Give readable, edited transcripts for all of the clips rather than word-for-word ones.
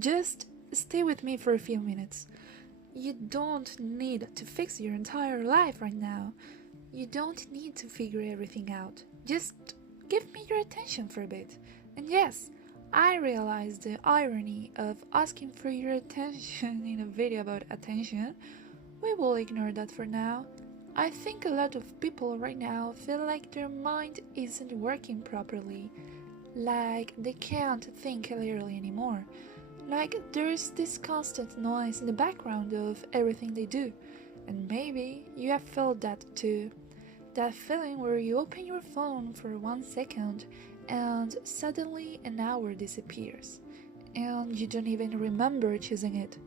Just stay with me for a few minutes. You don't need to fix your entire life right now. You don't need to figure everything out. Just give me your attention for a bit. And yes, I realize the irony of asking for your attention in a video about attention. We will ignore that for now. I think a lot of people right now feel like their mind isn't working properly, like they can't think clearly anymore, like there's this constant noise in the background of everything they do. And maybe you have felt that too. That feeling where you open your phone for 1 second and suddenly an hour disappears, and you don't even remember choosing it.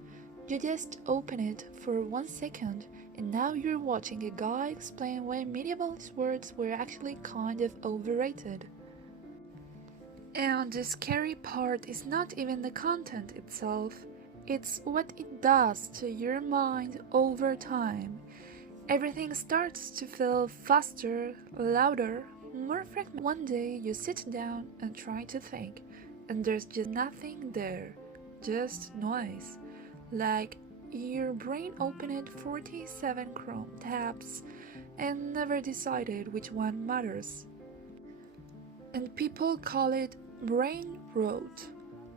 You just open it for 1 second, and now you're watching a guy explain why minimalist words were actually kind of overrated. And the scary part is not even the content itself, it's what it does to your mind over time. Everything starts to feel faster, louder, more fragmented. One day you sit down and try to think, and there's just nothing there, just noise. Like your brain opened 47 Chrome tabs and never decided which one matters. And people call it brain rot.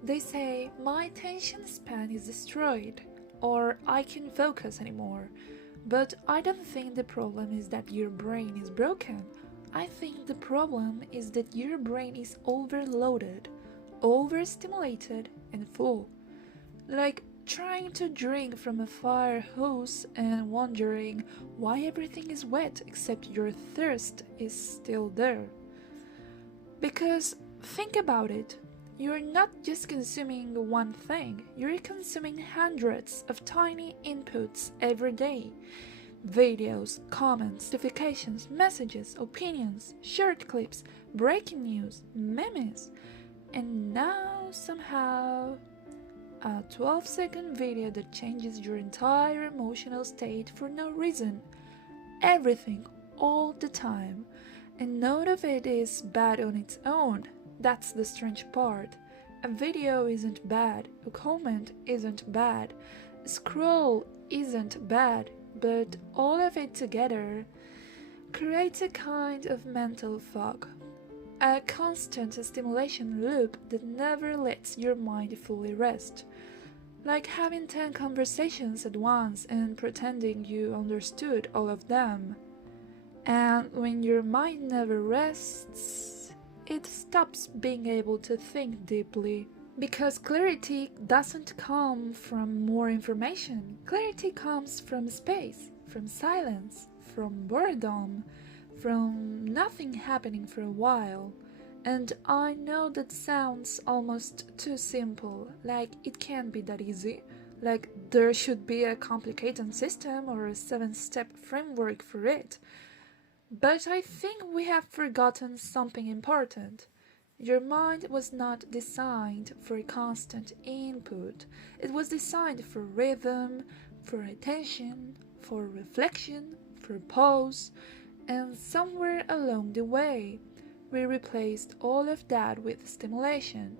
They say, my attention span is destroyed, or I can't focus anymore. But I don't think the problem is that your brain is broken. I think the problem is that your brain is overloaded, overstimulated, and full. Like trying to drink from a fire hose and wondering why everything is wet except your thirst is still there. Because think about it, you're not just consuming one thing, you're consuming hundreds of tiny inputs every day. Videos, comments, notifications, messages, opinions, short clips, breaking news, memes, and now somehow a 12-second video that changes your entire emotional state for no reason. Everything, all the time. And none of it is bad on its own. That's the strange part. A video isn't bad, a comment isn't bad, a scroll isn't bad, but all of it together creates a kind of mental fog. A constant stimulation loop that never lets your mind fully rest. Like having 10 conversations at once and pretending you understood all of them. And when your mind never rests, it stops being able to think deeply. Because clarity doesn't come from more information. Clarity comes from space, from silence, from boredom, from nothing happening for a while. And I know that sounds almost too simple, like it can't be that easy, like there should be a complicated system or a 7-step framework for it. But I think we have forgotten something important. Your mind was not designed for constant input. It was designed for rhythm, for attention, for reflection, for pause, and somewhere along the way, we replaced all of that with stimulation.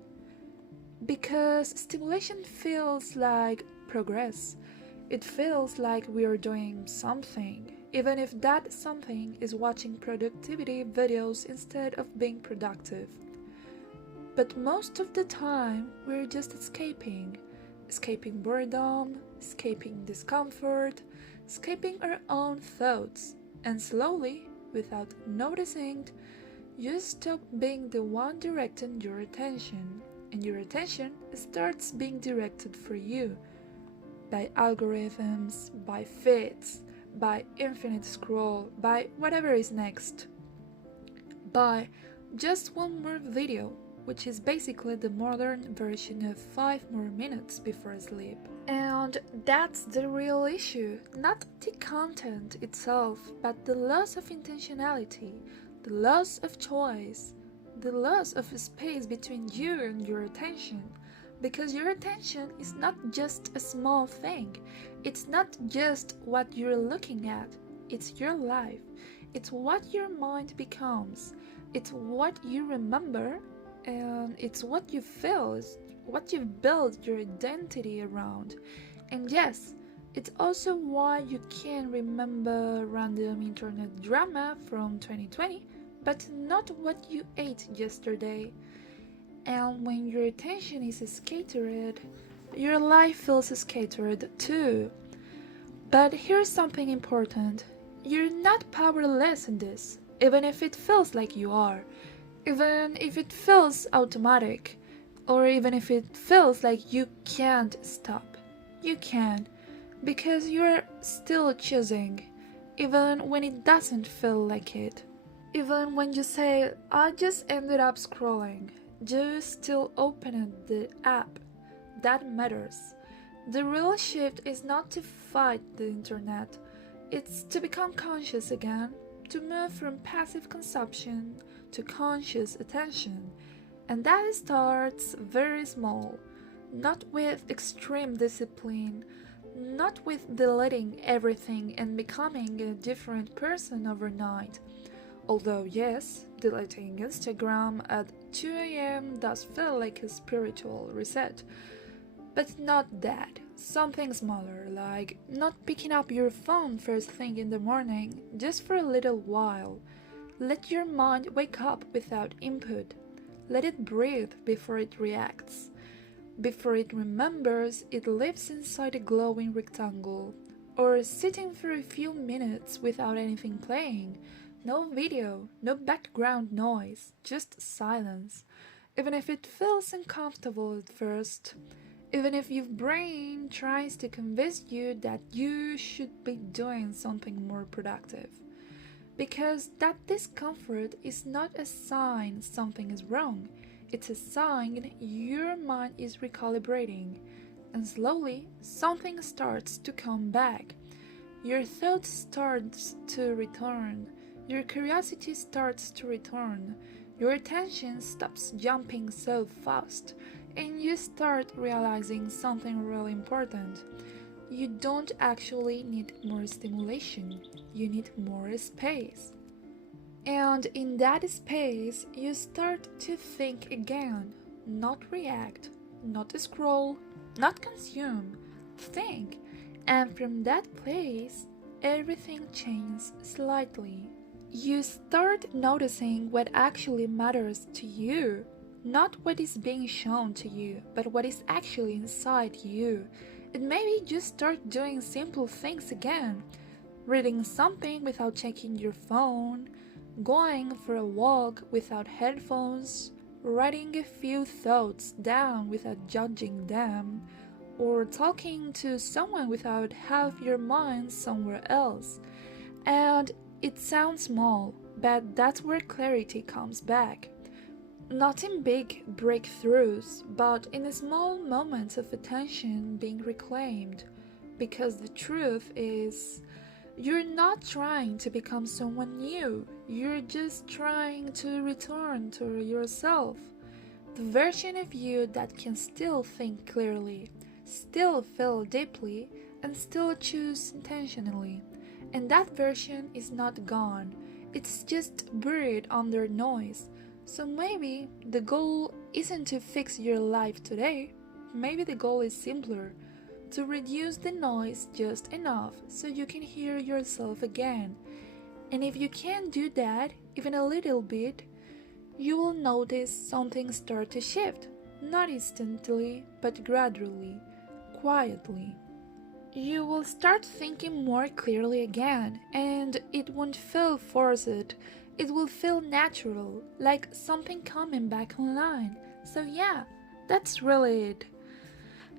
Because stimulation feels like progress. It feels like we are doing something, even if that something is watching productivity videos instead of being productive. But most of the time, we're just escaping boredom, escaping discomfort, escaping our own thoughts, and slowly, without noticing, you stop being the one directing your attention, and your attention starts being directed for you, by algorithms, by feeds, by infinite scroll, by whatever is next, by just one more video, which is basically the modern version of 5 more minutes before sleep. And that's the real issue, not the content itself, but the loss of intentionality, the loss of choice, the loss of space between you and your attention. Because your attention is not just a small thing, it's not just what you're looking at, it's your life, it's what your mind becomes, it's what you remember, and it's what you feel, it's what you've built your identity around. And yes, it's also why you can remember random internet drama from 2020, but not what you ate yesterday. And when your attention is scattered, your life feels scattered too. But here's something important. You're not powerless in this, even if it feels like you are, even if it feels automatic, or even if it feels like you can't stop. You can, because you're still choosing, even when it doesn't feel like it. Even when you say, I just ended up scrolling, you still opened the app. That matters. The real shift is not to fight the internet, it's to become conscious again, to move from passive consumption to conscious attention. And that starts very small, not with extreme discipline, not with deleting everything and becoming a different person overnight. Although, yes, deleting Instagram at 2 a.m. does feel like a spiritual reset. But not that. Something smaller, like not picking up your phone first thing in the morning, just for a little while. Let your mind wake up without input. Let it breathe before it reacts. Before it remembers, it lives inside a glowing rectangle. Or sitting for a few minutes without anything playing. No video, no background noise, just silence. Even if it feels uncomfortable at first. Even if your brain tries to convince you that you should be doing something more productive. Because that discomfort is not a sign something is wrong. It's a sign your mind is recalibrating. And slowly, something starts to come back. Your thoughts start to return. Your curiosity starts to return. Your attention stops jumping so fast. And you start realizing something really important. You don't actually need more stimulation, you need more space. And in that space, you start to think again, not react, not scroll, not consume, think. And from that place, everything changes slightly. You start noticing what actually matters to you. Not what is being shown to you, but what is actually inside you. And maybe just start doing simple things again. Reading something without checking your phone, going for a walk without headphones, writing a few thoughts down without judging them, or talking to someone without half your mind somewhere else. And it sounds small, but that's where clarity comes back. Not in big breakthroughs, but in small moments of attention being reclaimed. Because the truth is, you're not trying to become someone new, you're just trying to return to yourself. The version of you that can still think clearly, still feel deeply, and still choose intentionally. And that version is not gone, it's just buried under noise. So maybe the goal isn't to fix your life today, maybe the goal is simpler, to reduce the noise just enough so you can hear yourself again. And if you can do that, even a little bit, you will notice something start to shift, not instantly, but gradually, quietly. You will start thinking more clearly again, and it won't feel forced. It will feel natural, like something coming back online. So yeah, that's really it.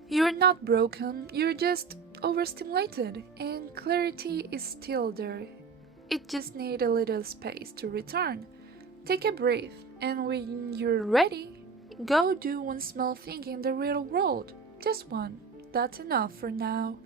You're not broken, you're just overstimulated, and clarity is still there. It just needs a little space to return. Take a breath, and when you're ready, go do one small thing in the real world. Just one. That's enough for now.